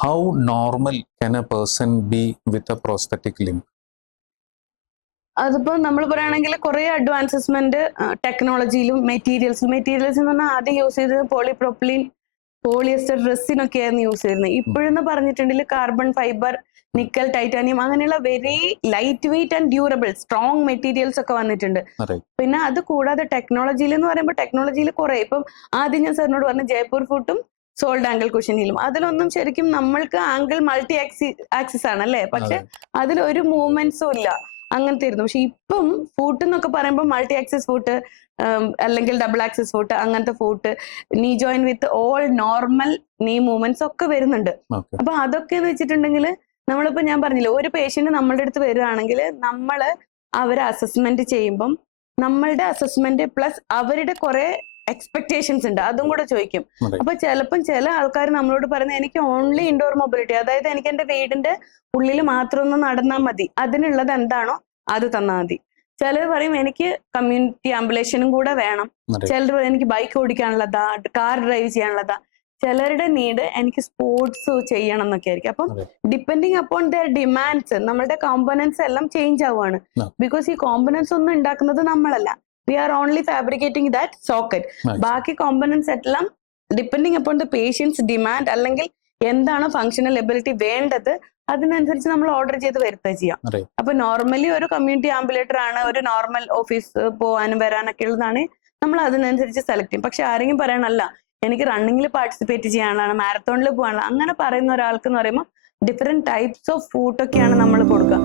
how normal can a person be with a prosthetic limb? അതിപ്പോ നമ്മൾ പറയുകയാണെങ്കിൽ കുറെ അഡ്വാൻസസ്മെന്റ് ടെക്നോളജിയിലും മെറ്റീരിയൽസ് എന്ന് പറഞ്ഞാൽ ആദ്യം യൂസ് ചെയ്തത് പോളിപ്രോപ്പിലിൻ, പോളിയസ്റ്റർ, റെസിനൊക്കെ ആയിരുന്നു യൂസ് ചെയ്യുന്നത്. ഇപ്പോഴെന്ന് പറഞ്ഞിട്ടുണ്ടെങ്കിൽ കാർബൺ ഫൈബർ, നിക്കൽ, ടൈറ്റാനിയം അങ്ങനെയുള്ള very light weight and durable strong materials ഒക്കെ വന്നിട്ടുണ്ട്. പിന്നെ അത് കൂടാതെ ടെക്നോളജിയിൽ എന്ന് പറയുമ്പോൾ ടെക്നോളജിയിൽ കുറെ ഇപ്പം ആദ്യം ഞാൻ സാറിനോട് പറഞ്ഞ ജയ്പൂർ ഫുട്ടും സോൾഡ് ആംഗിൾ കുഷനിലും അതിലൊന്നും ശരിക്കും നമ്മൾക്ക് ആംഗിൾ മൾട്ടി ആക്സിസ് ആണ് അല്ലേ, പക്ഷെ അതിലൊരു മൂവ്മെന്റ്സും ഇല്ല, അങ്ങനത്തെ ആയിരുന്നു. പക്ഷെ ഇപ്പം ഫൂട്ട് എന്നൊക്കെ പറയുമ്പോൾ മൾട്ടി ആക്സിസ് ഫൂട്ട് അല്ലെങ്കിൽ ഡബിൾ ആക്സിസ് ഫൂട്ട്, അങ്ങനത്തെ ഫൂട്ട്, നീ ജോയിൻ വിത്ത് ഓൾ നോർമൽ നീ മൂവ്മെന്റ്സ് ഒക്കെ വരുന്നുണ്ട്. അപ്പൊ അതൊക്കെ എന്ന് വെച്ചിട്ടുണ്ടെങ്കിൽ നമ്മളിപ്പോ ഞാൻ പറഞ്ഞില്ല, ഒരു പേഷ്യന്റ് നമ്മളുടെ അടുത്ത് വരികയാണെങ്കിൽ നമ്മള് അവരെ അസസ്മെന്റ് ചെയ്യുമ്പം നമ്മളുടെ അസസ്മെന്റ് പ്ലസ് അവരുടെ കുറെ എക്സ്പെക്ടേഷൻസ് ഉണ്ട്, അതും കൂടെ ചോദിക്കും. അപ്പൊ ചിലപ്പം ചില ആൾക്കാർ നമ്മളോട് പറയുന്നത് എനിക്ക് ഓൺലി ഇൻഡോർ മൊബിലിറ്റി, അതായത് എനിക്ക് എന്റെ വീടിന്റെ ഉള്ളിൽ മാത്രം ഒന്ന് നടന്നാൽ മതി, അതിനുള്ളത് എന്താണോ അത് തന്നാൽ മതി. ചിലർ പറയും എനിക്ക് കമ്മ്യൂണിറ്റി ആംബുലേഷനും കൂടെ വേണം, ചിലർ പറയും എനിക്ക് ബൈക്ക് ഓടിക്കാനുള്ളതാ, കാർ ഡ്രൈവ് ചെയ്യാനുള്ളതാ, ചിലരുടെ നീഡ് എനിക്ക് സ്പോർട്സ് ചെയ്യണം എന്നൊക്കെ ആയിരിക്കും. അപ്പം ഡിപ്പെൻഡിങ് അപ്പോൺ ദർ ഡിമാൻഡ്സ് നമ്മളുടെ കോമ്പണൻസ് എല്ലാം ചേഞ്ച് ആവുകയാണ്. ബിക്കോസ് ഈ കോമ്പണൻസ് ഒന്നും ഉണ്ടാക്കുന്നത് നമ്മളല്ല, we are only fabricating that socket. ബാക്കി കോമ്പണൻസ് എല്ലാം depending upon the patients demand അല്ലെങ്കിൽ എന്താണ് ഫങ്ഷണൽ എബിലിറ്റി വേണ്ടത് അതിനനുസരിച്ച് നമ്മൾ ഓർഡർ ചെയ്ത് വരുത്തുക ചെയ്യാം. അപ്പൊ നോർമലി ഒരു കമ്മ്യൂണിറ്റി ആംബുലേറ്റർ ആണ്, ഒരു നോർമൽ ഓഫീസ് പോകാനും വരാനൊക്കെ ഉള്ളതാണ്, നമ്മൾ അതിനനുസരിച്ച് സെലക്ട് ചെയ്യും. പക്ഷെ ആരെങ്കിലും പറയണല്ല എനിക്ക് റണ്ണിങ്ങിൽ പാർട്ടിസിപ്പേറ്റ് ചെയ്യാനുള്ളതാണ്, മാരത്തോണിൽ പോകാനുള്ള, അങ്ങനെ പറയുന്ന ഒരാൾക്ക് എന്ന് പറയുമ്പോൾ ഡിഫറെന്റ് ടൈപ്സ് ഓഫ് ഫൂട്ടൊക്കെയാണ് നമ്മൾ കൊടുക്കുക.